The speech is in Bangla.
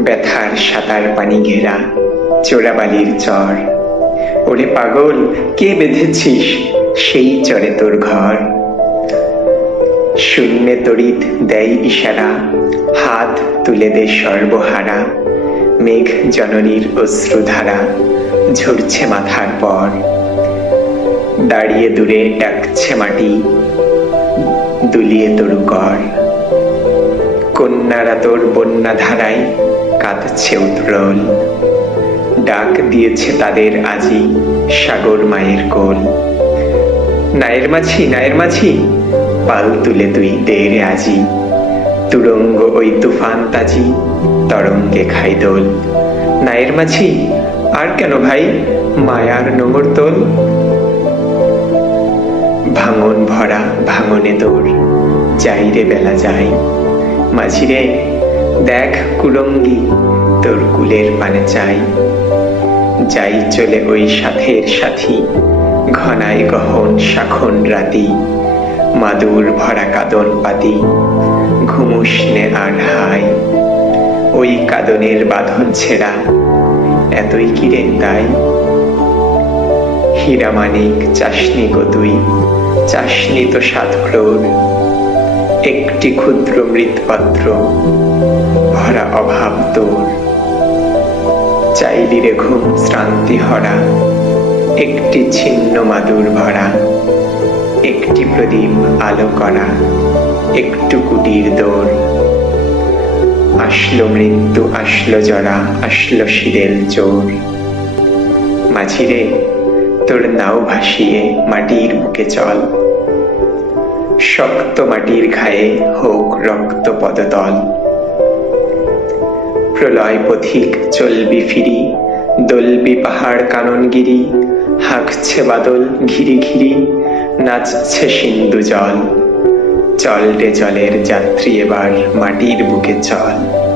ব্যথার সাতার পানি ঘেরা, চোরাবালির চর। ওরে পাগল, কে বেঁধেছিস সেই চরে তোর ঘর? শূন্যে তড়িৎ দেয় ইশারা, হাত তুলে দে সর্বহারা। মেঘ জননীর অশ্রুধারা ঝরছে মাথার পর। দাঁড়িয়ে দূরে ডাকছে মাটি, দুলিয়ে তরু কর কন্যারা তোর বন্যা ধারায় কাঁদছে উত্রল ডাক দিয়েছে তাদের আজি সাগর মায়ের কোল। নায়ের মাছি নায়ের মাছি পাল তুলে তুই দেরে আজি। তুরঙ্গ ওই তুফান তাজি তরঙ্গে খাই দোল। নায়ের মাছি আর কেন ভাই মায়ার নোঙর তোল? ভাঙন ভরা ভাঙনে তোর যাই রে বেলা যাই মাঝিরে দেখ কুলঙ্গি, তোর কুলের পানে চাই। যাই চলে ওই সাথের সাথী, ঘনায় গহন শাখন রাতি, মাদুর ভরা কাদন পাতি, ঘুমুস নে আর হাই ওই কাদনের বাঁধন ছেঁড়া, এতই কিরে তাই? হীরা মানিক চাষনি গো তুই চাষনি তো সাত ক্রোড় একটি ক্ষুদ্র মৃৎপাত্র, ভরা অভাব তোর চাইলি রে ঘুম শ্রান্তি হরা, একটি ছিন্ন মাদুর ভরা, একটি প্রদীপ আলো করা, একটু কুটির দৌড়। আসলো মৃত্যু, আসলো জরা, আসলো শিরেল চোর। মাঝিরে তোর নাও ভাসিয়ে মাটির বুকে চল। শক্ত মাটির ঘায়ে হোক রক্ত পদতল। প্রলয় পথিক চলবি ফিরি, দলবি পাহাড় কাননগিরি, হাঁকছে বাদল ঘিরি ঘিরি, নাচছে সিন্ধু জল। চল রে জলের যাত্রী এবার মাটির বুকে চল।